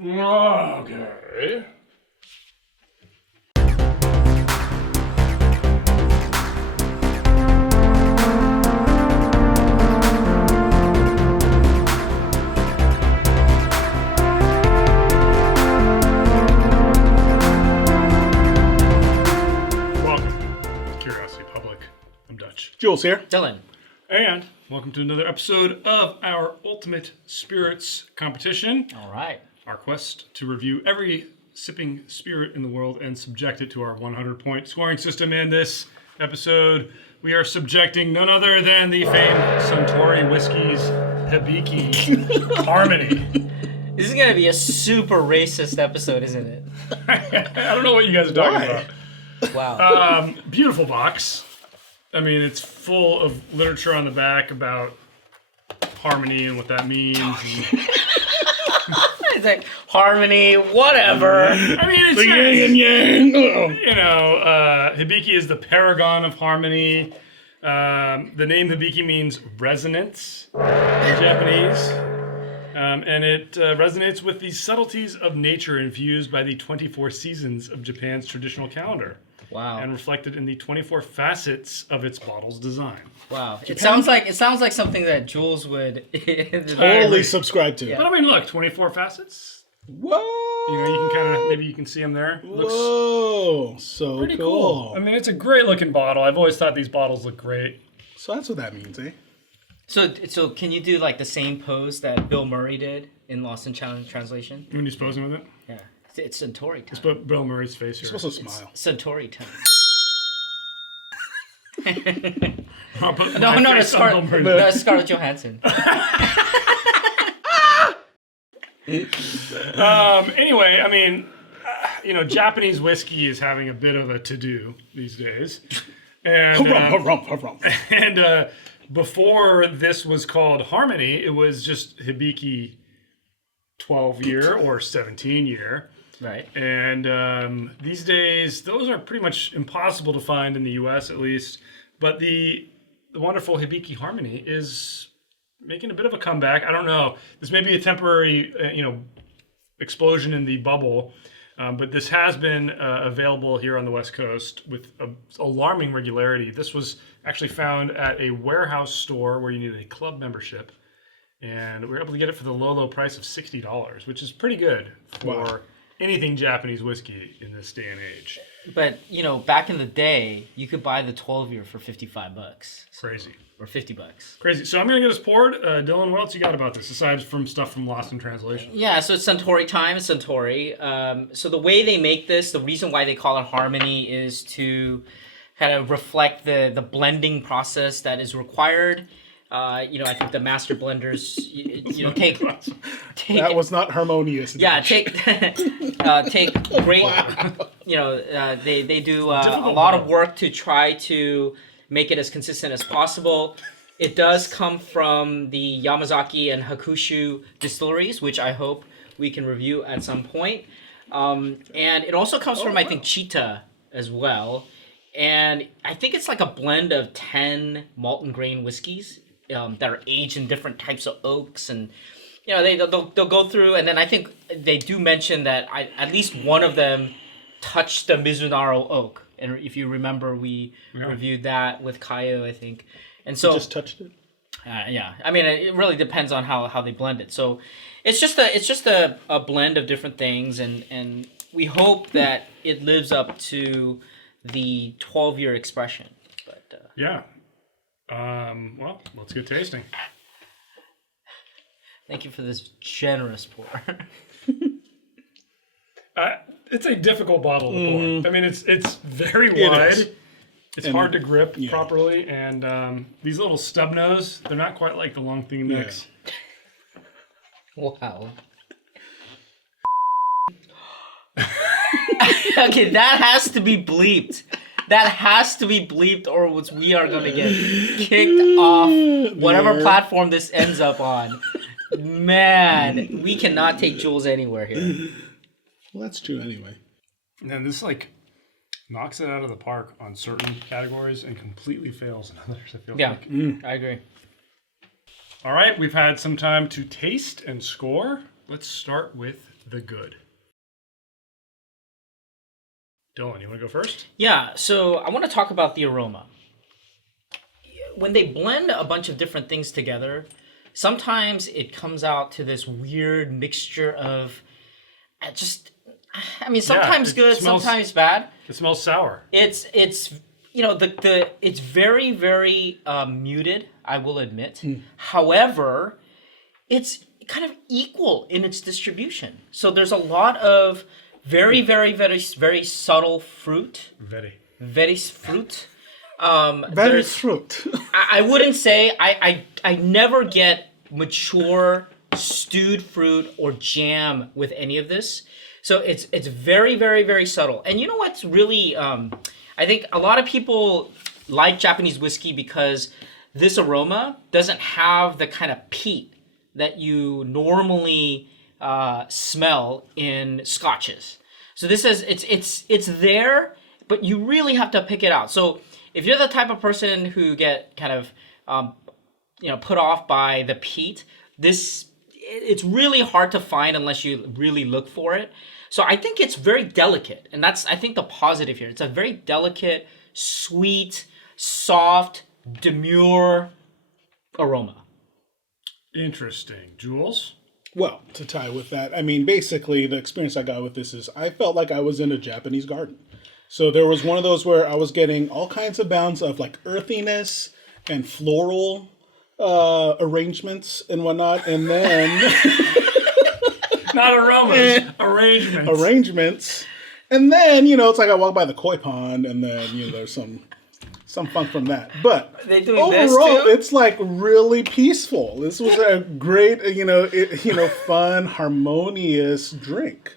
Okay. Jules here. Dylan. And welcome to another episode of our Ultimate Spirits competition. All right. Our quest to review every sipping spirit in the world and subject it to our 100-point scoring system. In this episode, we are subjecting none other than the famed Suntory Whiskey's Hibiki Harmony. This is going to be a super racist episode, isn't it? I don't know what you guys are talking about. Wow. Beautiful box. I mean, it's full of literature on the back about harmony and what that means. It's like harmony, whatever. I mean, it's Yin and yang. you know, Hibiki is the paragon of harmony. The name Hibiki means resonance in Japanese. And it resonates with the subtleties of nature infused by the 24 seasons of Japan's traditional calendar. Wow. And reflected in the 24 facets of its bottle's design. Wow. It sounds like something that Jules would Totally subscribe to. Yeah. But I mean, look, 24 facets. Whoa. You know, you can kind of, maybe you can see them there. Looks Whoa. So pretty cool. I mean, it's a great looking bottle. I've always thought these bottles look great. So that's what that means, eh? So can you do like the same pose that Bill Murray did in Lost in Translation? When he's posing with it. Yeah. It's Suntory time. Put Bill Murray's face here. You're supposed to smile. Suntory time. I'll put No, my no, face on Bill Murray's no, Scarlett Johansson. Anyway, I mean, you know, Japanese whiskey is having a bit of a to-do these days. And, and before this was called Harmony, it was just Hibiki 12-year or 17-year. Right. And these days, those are pretty much impossible to find in the U.S. at least. But the wonderful Hibiki Harmony is making a bit of a comeback. I don't know. This may be a temporary, explosion in the bubble. But this has been available here on the West Coast with alarming regularity. This was actually found at a warehouse store where you needed a club membership. And we were able to get it for the low price of $60, which is pretty good for anything Japanese whiskey in this day and age. But, back in the day, you could buy the 12-year for $55. Crazy. Or $50. Crazy. So I'm going to get this poured. Dylan, what else you got about this, aside from stuff from Lost in Translation? Yeah, so it's Suntory time. It's Suntory. So the way they make this, the reason why they call it Harmony is to kind of reflect the blending process that is required. I think the master blenders, take that was not harmonious. Yeah, take great. Wow. They do a lot of work to try to make it as consistent as possible. It does come from the Yamazaki and Hakushu distilleries, which I hope we can review at some point. And it also comes from, I think, Chita as well. And I think it's like a blend of 10 malt and grain whiskeys that are aged in different types of oaks. And, they'll go through. And then I think they do mention that at least one of them touched the Mizunaro oak. And if you remember, we reviewed that with Kaio, I think. And so you just touched it. Yeah, I mean, it really depends on how they blend it. So it's just a blend of different things, and we hope that it lives up to the 12-year expression. But yeah. Well, let's get tasting. Thank you for this generous pour. It's a difficult bottle to pour. I mean, it's very wide. It's hard to grip properly, and these little stub nose, they're not quite like the long thing mix. Wow. Okay, that has to be bleeped. That has to be bleeped, or we are going to get kicked off whatever platform this ends up on. Man, we cannot take Jules anywhere here. Well, that's true anyway. And then this knocks it out of the park on certain categories and completely fails in others, I feel like. I agree. All right, we've had some time to taste and score. Let's start with the good? Dylan, you want to go first? Yeah, so I want to talk about the aroma. When they blend a bunch of different things together, sometimes it comes out to this weird mixture of sometimes good, sometimes bad. It smells sour. It's it's very, very muted, I will admit. However, it's kind of equal in its distribution. So there's a lot of very, very, very, very subtle fruit. Very fruit. Very fruit. I wouldn't say I never get mature stewed fruit or jam with any of this. So it's very, very, very subtle. And you know what's really I think a lot of people like Japanese whiskey because this aroma doesn't have the kind of peat that you normally smell in scotches. So this is it's there, but you really have to pick it out. So if you're the type of person who get kind of put off by the peat, it's really hard to find unless you really look for it. So I think it's very delicate, and that's I think the positive here. It's a very delicate, sweet, soft, demure aroma. Interesting. Jules? Well, to tie with that, I mean, basically, the experience I got with this is I felt like I was in a Japanese garden. So there was one of those where I was getting all kinds of bounds of like earthiness and floral arrangements and whatnot, and then Not aromas, arrangements, and then it's like I walk by the koi pond, and then there's some funk from that. But overall, it's like really peaceful. This was a great, fun, harmonious drink.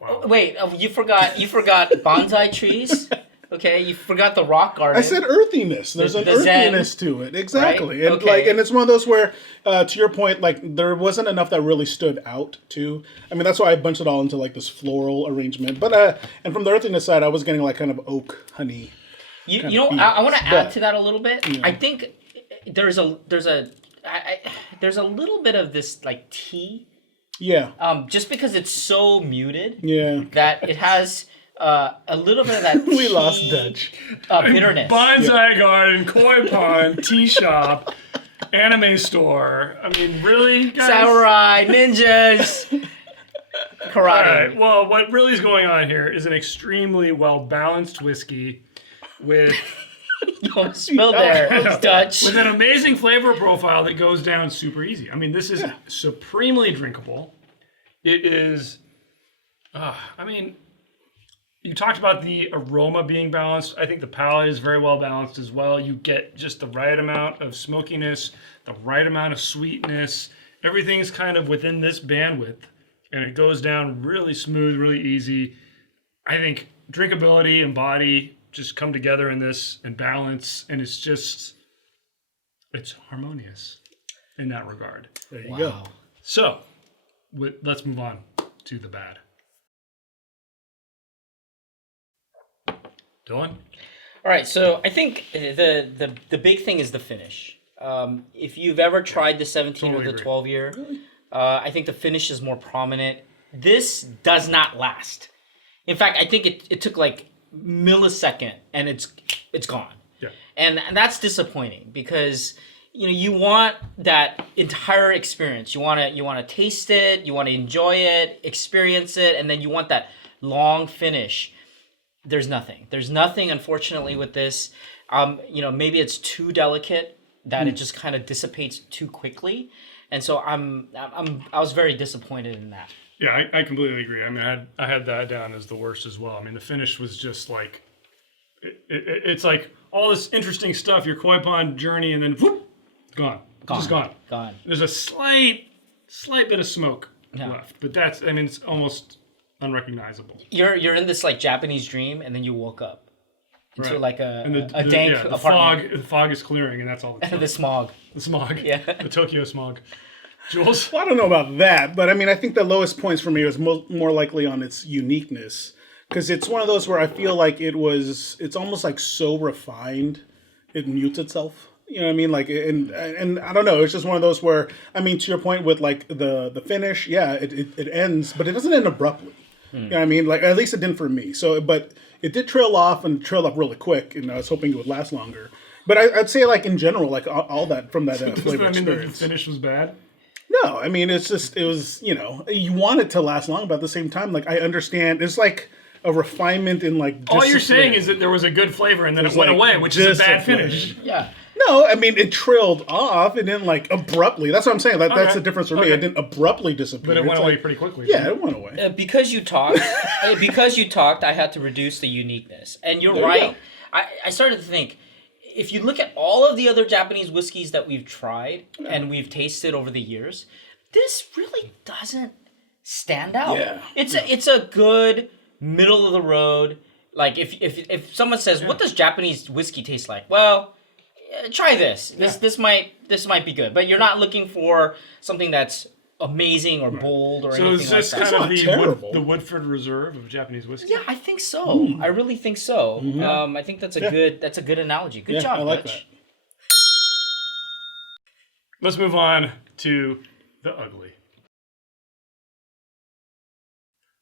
Wow. Wait, you forgot bonsai trees. Okay, you forgot the rock garden. I said earthiness. There's an earthiness to it, exactly, right? And it's one of those where, to your point, like there wasn't enough that really stood out too. I mean, that's why I bunched it all into like this floral arrangement. But and from the earthiness side, I was getting like kind of oak honey. I want to add to that a little bit. Yeah. I think there's a little bit of this like tea. Yeah. Just because it's so muted. Yeah. That it has a little bit of that we lost Dutch. Bitterness. Bonsai garden, koi pond, tea shop, anime store. I mean, really, guys? Samurai, ninjas, karate. All right. Well, what really is going on here is an extremely well-balanced whiskey with... You almost spilled there, Dutch. With an amazing flavor profile that goes down super easy. I mean, this is supremely drinkable. It is... You talked about the aroma being balanced. I think the palate is very well balanced as well. You get just the right amount of smokiness, the right amount of sweetness. Everything's kind of within this bandwidth, and it goes down really smooth, really easy. I think drinkability and body just come together in this and balance, and it's harmonious in that regard. There you go. So, let's move on to the bad. Dylan? All right, so I think the big thing is the finish. If you've ever tried the 17 or the 12 year, I think the finish is more prominent. This does not last. In fact, I think it took like millisecond and it's gone. Yeah. And that's disappointing because you want that entire experience. You want to taste it, you want to enjoy it, experience it, and then you want that long finish. There's nothing, unfortunately, with this. Maybe it's too delicate that it just kind of dissipates too quickly, and so I was very disappointed in that. Yeah, I completely agree. I mean, I had that down as the worst as well. I mean, the finish was just like, it's like all this interesting stuff, your koi pond journey, and then whoop, gone. Just gone. There's a slight bit of smoke left, but it's almost unrecognizable. You're in this like Japanese dream, and then you woke up into like a dank apartment. The fog is clearing, and that's all. The smog. The smog. Yeah. The Tokyo smog. Jules? Well, I don't know about that, but I mean, I think the lowest points for me was more likely on its uniqueness, because it's one of those where I feel like it's almost like so refined, it mutes itself You know what I mean? Like, and I don't know. It's just one of those where, I mean, to your point with like the finish, yeah, it ends, but it doesn't end abruptly. You know what I mean? Like, at least it didn't for me. So, but it did trail off and trail off really quick, and I was hoping it would last longer. But I'd say, like, in general, like, all that from that flavor Does that mean that the experience. finish was bad? No, I mean, it was, you know, you want it to last long, but at the same time, like, I understand. It's like a refinement in, like, All you're saying is that there was a good flavor and then it went away, which is a bad finish. Yeah. No, I mean, it trailed off. It didn't, like, abruptly. That's what I'm saying. That's the difference for me. Okay. It didn't abruptly disappear. But it went It's away like, pretty quickly. Yeah, it went away. Because you talked, I had to reduce the uniqueness. And you're There you right. go. I started to think, if you look at all of the other Japanese whiskeys that we've tried and we've tasted over the years, this really doesn't stand out. Yeah. It's a good middle of the road. Like if someone says, "What does Japanese whiskey taste like?" Well, try this. This might be good. But you're not looking for something that's amazing or bold or So anything is like this that. kind of terrible. the Woodford Reserve of Japanese whiskey? Yeah, I think so. I really think so. I think that's a good analogy. Good job, I like Dutch. that. Let's move on to the ugly.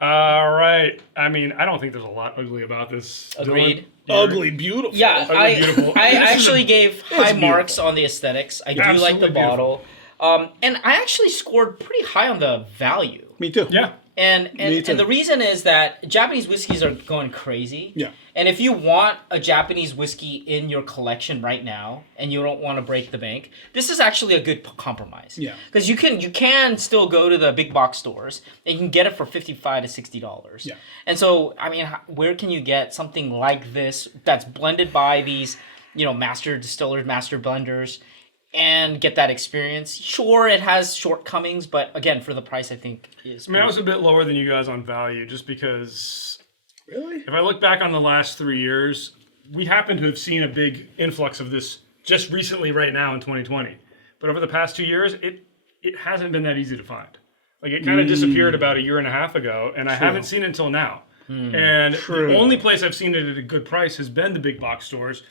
All right. I mean, I don't think there's a lot ugly about this. Agreed. Dylan, Ugly, beautiful. Yeah, Ugly, beautiful. I This is actually gave high beautiful. marks on the aesthetics. I do like the Absolutely bottle. And I actually scored pretty high on the value. Me too. Yeah. And Me too. and the reason is that Japanese whiskeys are going crazy. Yeah. And if you want a Japanese whiskey in your collection right now and you don't want to break the bank, this is actually a good compromise. Yeah. Because you can still go to the big box stores and you can get it for $55 to $60. Yeah. And so, I mean, where can you get something like this that's blended by these, master distillers, master blenders, and get that experience? Sure, it has shortcomings, but again, for the price, I think is. I mean, I was a bit lower than you guys on value just because Really? if I look back on the last 3 years, we happen to have seen a big influx of this just recently right now in 2020. But over the past 2 years, it hasn't been that easy to find. Like, it kind of disappeared about a year and a half ago, and I haven't seen it until now. And the only place I've seen it at a good price has been the big box stores.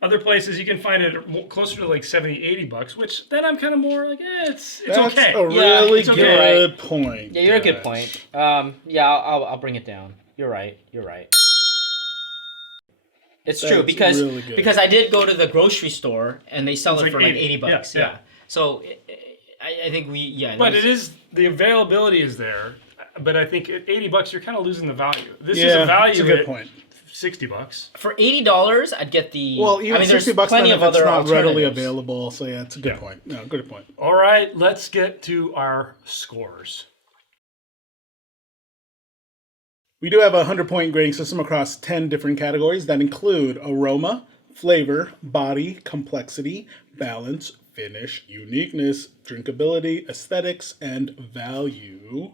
Other places you can find it closer to like $70, $80, which then I'm kind of more like, it's That's okay. a really it's okay. good point. Yeah, you're a good Dutch. point. I'll bring it down. You're right. It's true That's because really good. because I did go to the grocery store and they sell It's it like for like 80. $80. Yeah. Yeah. So I think But it is, the availability is there. But I think at $80, you're kind of losing the value. This is Yeah, a value that's a good at point. $60. for $80. I'd get the. Well, even there's $60 plenty then of if it's other not readily alternatives. available. So yeah, it's a good point. No, good point. All right, let's get to our scores. We do have a 100-point grading system across 10 different categories that include aroma, flavor, body, complexity, balance, finish, uniqueness, drinkability, aesthetics, and value.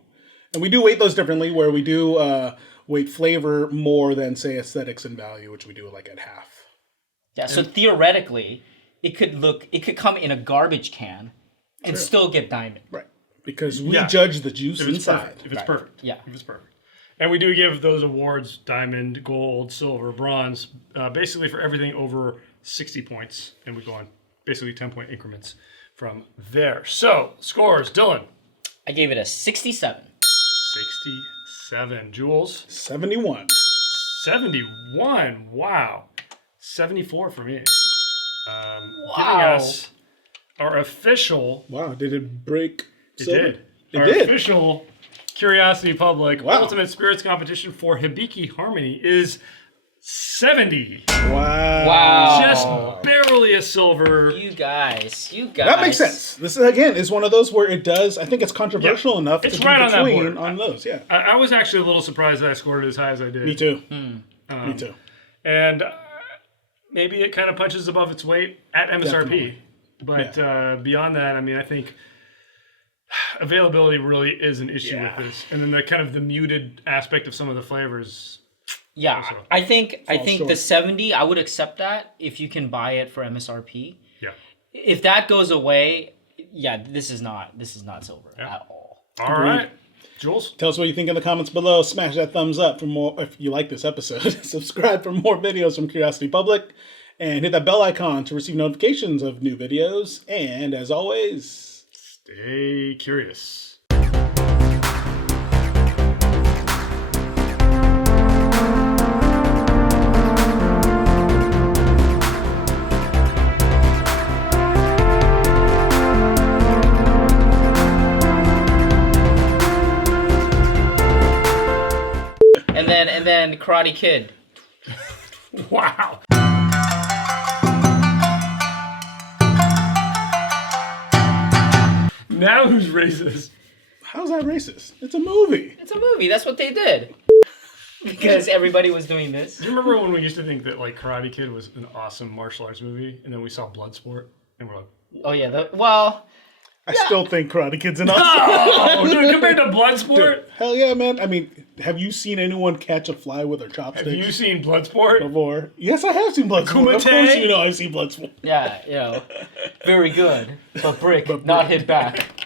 And we do weight those differently, where we do weight flavor more than, say, aesthetics and value, which we do like at half. Yeah. So theoretically, it could come in a garbage can and still get diamond. Right. Because we Yeah. judge the juice If it's inside. perfect. If it's Right. perfect. Yeah. If it's perfect. And we do give those awards diamond, gold, silver, bronze, basically for everything over 60 points. And we go on basically 10-point increments from there. So, scores. Dylan. I gave it a 67. 67. Jules. 71. 71. Wow. 74 for me. Giving Wow. us our official. Wow, did it break? It silver? did. It Our did. official Curiosity Public Wow. Ultimate Spirits competition for Hibiki Harmony is 70. Wow. Just barely a silver. You guys. That makes sense. This is again is one of those where it does. I think it's controversial enough It's to right be on that between border. on those. Yeah, I was actually a little surprised that I scored it as high as I did. me too. Me too. And maybe it kind of punches above its weight at MSRP. Definitely. But beyond that, I mean, I think availability really is an issue Yeah. with this. And then the kind of the muted aspect of some of the flavors. Yeah, Also. I think short. the 70, I would accept that if you can buy it for MSRP. Yeah. If that goes away, yeah, this is not silver at all. All right. Jules? Tell us what you think in the comments below. Smash that thumbs up for more if you like this episode. Subscribe for more videos from Curiosity Public. And hit that bell icon to receive notifications of new videos. And as always, stay curious. And then Karate Kid. Wow. Now who's racist? How's that racist? It's a movie. It's a movie. That's what they did. Because everybody was doing this. Do you remember when we used to think that like Karate Kid was an awesome martial arts movie, and then we saw Bloodsport, and we're like, oh yeah, well. I still think Karate Kid's an awesome. Oh, dude, compared to Bloodsport? Dude, hell yeah, man. I mean, have you seen anyone catch a fly with their chopsticks? Have you seen Bloodsport? Before? Yes, I have seen Bloodsport. Kumite? Of course you know I've seen Bloodsport. Yeah, very good. But brick, not hit back.